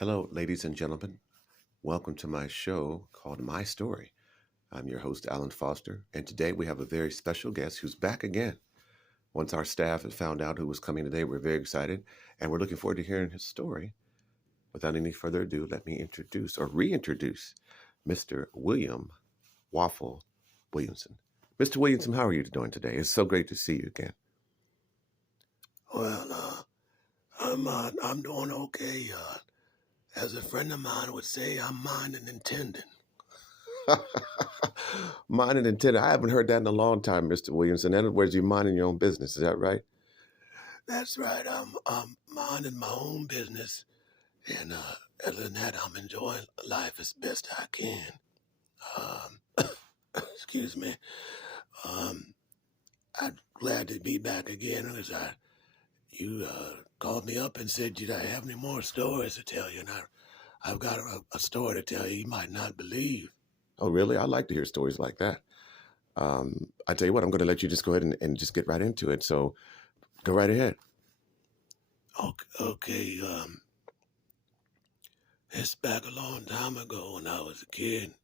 Hello, ladies and gentlemen. Welcome to my show called My Story. I'm your host, Alan Foster, and today we have a very special guest who's back again. Once our staff had found out who was coming today, we're very excited, and we're looking forward to hearing his story. Without any further ado, let me introduce or reintroduce Mr. William Waffle Williamson. Mr. Williamson, how are you doing today? It's so great to see you again. Well, I'm doing okay. As a friend of mine would say, I'm minding and tending. Mind and intent. I haven't heard that in a long time, Mr. Williamson. In other words, you're minding your own business. Is that right? That's right. I'm minding my own business, and other than that, I'm enjoying life as best I can. Um, excuse me. Um, I'm glad to be back again. As you called me up and said you don't have any more stories to tell you, and I've got a story to tell you. You might not believe. Oh, really? I like to hear stories like that. I tell you what, I'm going to let you just go ahead and just get right into it. So go right ahead. Okay. It's back a long time ago when I was a kid.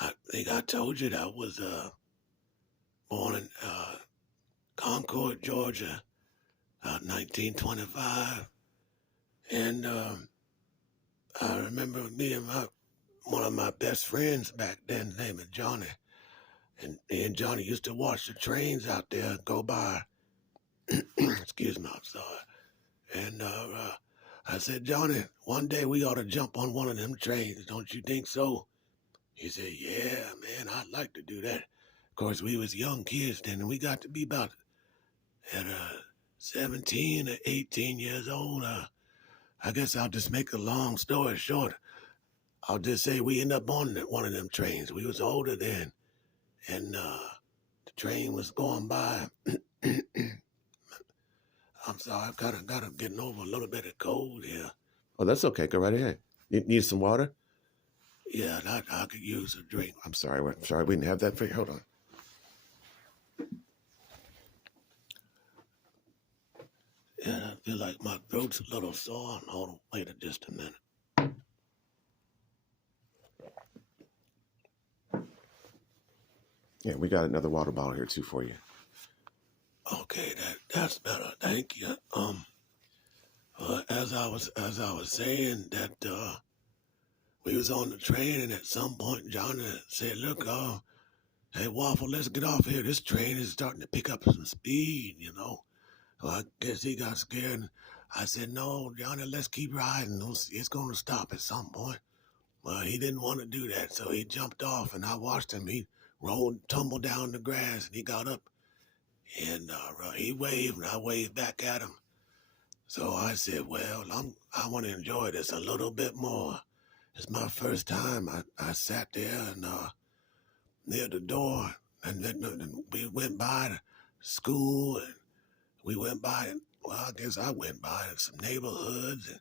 I think I told you that I was born in Concord, Georgia, 1925. And I remember me and one of my best friends back then, his name is Johnny. And me and Johnny used to watch the trains out there go by. Excuse me, I'm sorry. And I said, Johnny, one day we ought to jump on one of them trains. Don't you think so? He said, yeah, man, I'd like to do that. Of course, we was young kids then, and we got to be about at 17 or 18 years old. I guess I'll just make a long story short. I'll just say we ended up on one of them trains. We was older then, and the train was going by. I'm sorry, I've got to getting over a little bit of cold here. Oh, that's okay. Go right ahead. You need some water? Yeah, I could use a drink. I'm sorry. I'm sorry. We didn't have that for you. Hold on. Yeah, I feel like my throat's a little sore. Hold on, wait just a minute. Yeah, we got another water bottle here too for you. Okay, that's better. Thank you. As I was saying that we was on the train, and at some point Johnny said, "Look, hey Waffle, let's get off here. This train is starting to pick up some speed, you know." Well, I guess he got scared. And I said, "No, Johnny, let's keep riding. It's going to stop at some point." Well, he didn't want to do that, so he jumped off, and I watched him. He rolled, tumbled down the grass, and he got up, and he waved, and I waved back at him. So I said, well, I want to enjoy this a little bit more. It's my first time. I sat there and near the door, and then we went by the school, and we went by, well, I guess I went by some neighborhoods, and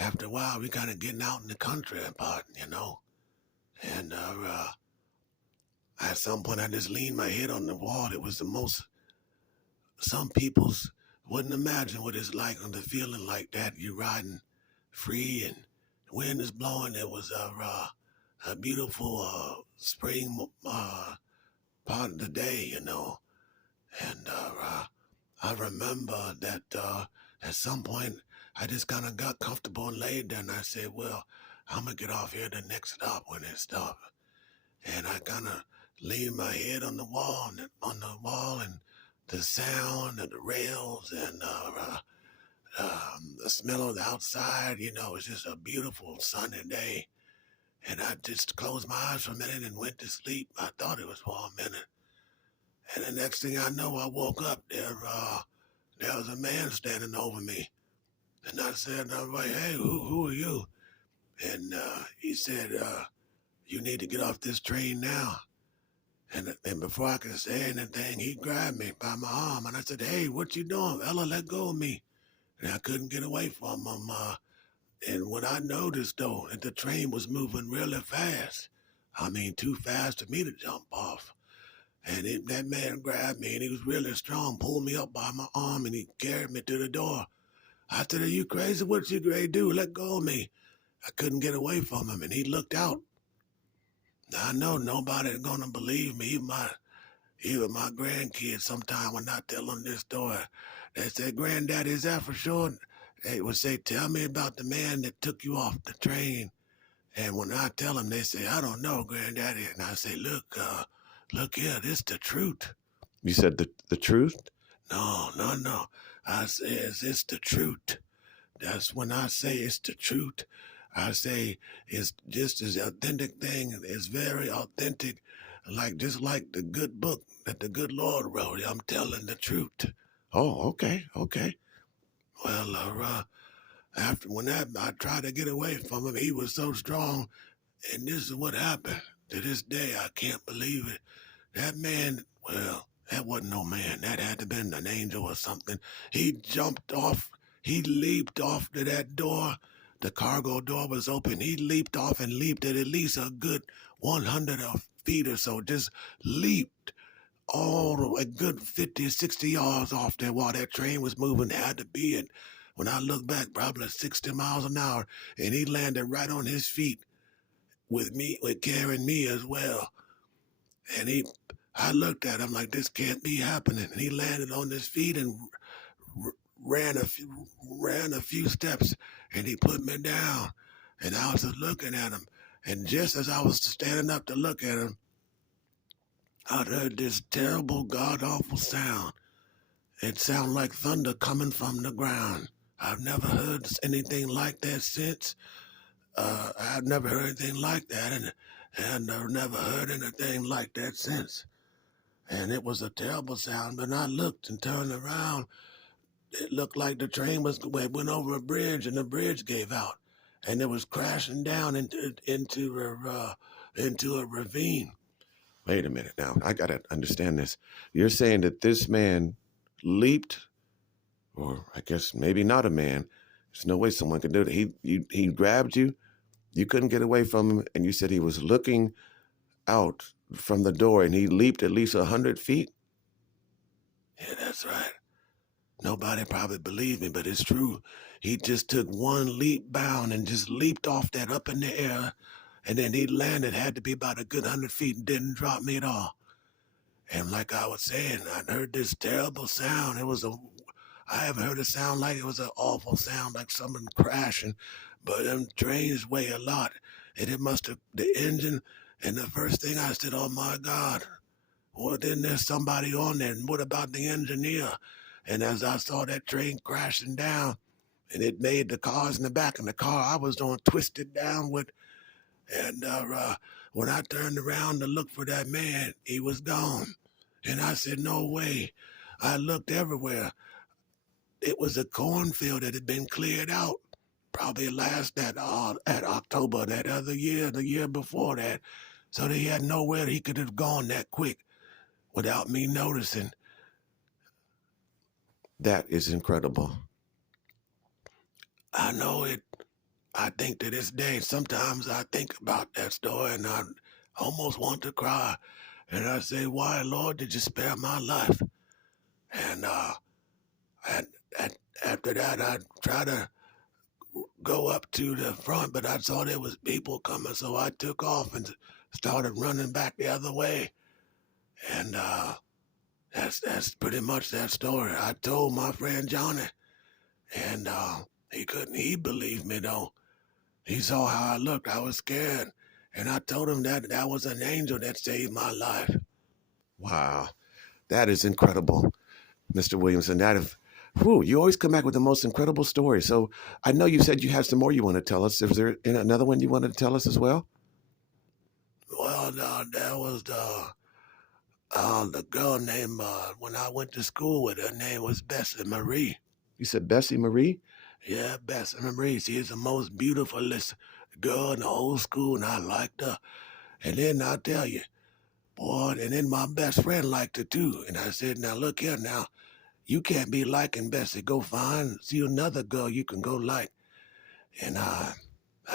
after a while, we kind of getting out in the country part, you know. And at some point, I just leaned my head on the wall. It was the most, some people's wouldn't imagine what it's like on the feeling like that. You're riding free and the wind is blowing. It was a beautiful spring part of the day, you know. And I remember that at some point I just kind of got comfortable and laid there, and I said, well, I'm going to get off here at the next stop when it stops. And I kind of leaned my head on the wall, and the sound of the rails and the smell of the outside, you know, it's just a beautiful sunny day. And I just closed my eyes for a minute and went to sleep. I thought it was for a minute. And the next thing I know, I woke up. There was a man standing over me. And I said, hey, who are you? And he said, you need to get off this train now. And before I could say anything, he grabbed me by my arm. And I said, hey, what you doing, Ella? Let go of me. And I couldn't get away from him. And when I noticed, though, that the train was moving really fast, I mean, too fast for me to jump off. And that man grabbed me, and he was really strong, pulled me up by my arm, and he carried me to the door. I said, are you crazy? What you gonna do? Let go of me. I couldn't get away from him, and he looked out. Now, I know nobody's gonna believe me. Even my grandkids, sometime when I tell them this story, they say, Granddaddy, is that for sure? They would say, tell me about the man that took you off the train. And when I tell them, they say, I don't know, Granddaddy. And I say, look here, this the truth. You said the truth? No. I says, it's the truth. That's when I say it's the truth. I say it's just as authentic thing. It's very authentic, just like the good book that the good Lord wrote. I'm telling the truth. Oh, okay. Well, after when I tried to get away from him, he was so strong, and this is what happened. To this day, I can't believe it. That man, well, that wasn't no man. That had to have been an angel or something. He jumped off. He leaped off to that door. The cargo door was open. He leaped off and leaped at least a good 100 feet or so. Just leaped all the way, good 50, 60 yards off there while that train was moving. Had to be it. When I look back, probably 60 miles an hour, and he landed right on his feet with carrying me as well. And I looked at him like this can't be happening. And he landed on his feet and ran a few steps, and he put me down. And I was just looking at him. And just as I was standing up to look at him, I heard this terrible, god-awful sound. It sounded like thunder coming from the ground. I've never heard anything like that since. I've never heard anything like that, and I've never heard anything like that since. And it was a terrible sound. But I looked and turned around. It looked like the train went over a bridge, and the bridge gave out, and it was crashing down into a ravine. Wait a minute now. I gotta understand this. You're saying that this man leaped, or I guess maybe not a man. There's no way someone could do that. He grabbed you. You couldn't get away from him, and you said he was looking out from the door, and he leaped at least 100 feet. Yeah, that's right. Nobody probably believed me, but it's true. He just took one leap bound and just leaped off that up in the air, and then he landed, had to be about a good 100 feet, and didn't drop me at all. And like I was saying, I heard this terrible sound. I haven't heard a sound like it was an awful sound, like someone crashing, but them trains weigh a lot, and it must have, the engine, and the first thing I said, oh my God, well, then there's somebody on there, and what about the engineer? And as I saw that train crashing down, and it made the cars in the back, and the car I was on twisted downward, and when I turned around to look for that man, he was gone. And I said, no way. I looked everywhere. It was a cornfield that had been cleared out, probably at October that other year, the year before that. So they had nowhere he could have gone that quick without me noticing. That is incredible. I know it. I think to this day, sometimes I think about that story and I almost want to cry. And I say, why, Lord, did you spare my life? And after that, I try to go up to the front, but I saw there was people coming, so I took off and started running back the other way. And that's pretty much that story. I told my friend Johnny, and he believed me though. He saw how I looked. I was scared, and I told him that was an angel that saved my life. Wow. That is incredible, Mr. Williamson. You always come back with the most incredible stories. So I know you said you had some more you want to tell us. Is there another one you wanted to tell us as well? Well, there was the girl named, when I went to school with her name was Bessie Marie. You said Bessie Marie? Yeah, Bessie Marie. She is the most beautiful girl in the whole school, and I liked her. And then I'll tell you, boy, and then my best friend liked her too. And I said, now look here now, you can't be liking Bessie. Go see another girl you can go like. And I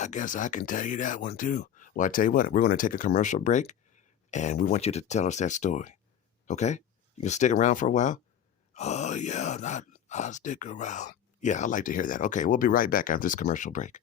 guess I can tell you that one too. Well, I tell you what, we're going to take a commercial break, and we want you to tell us that story. Okay? You can stick around for a while? Oh, yeah, I'll stick around. Yeah, I'd like to hear that. Okay, we'll be right back after this commercial break.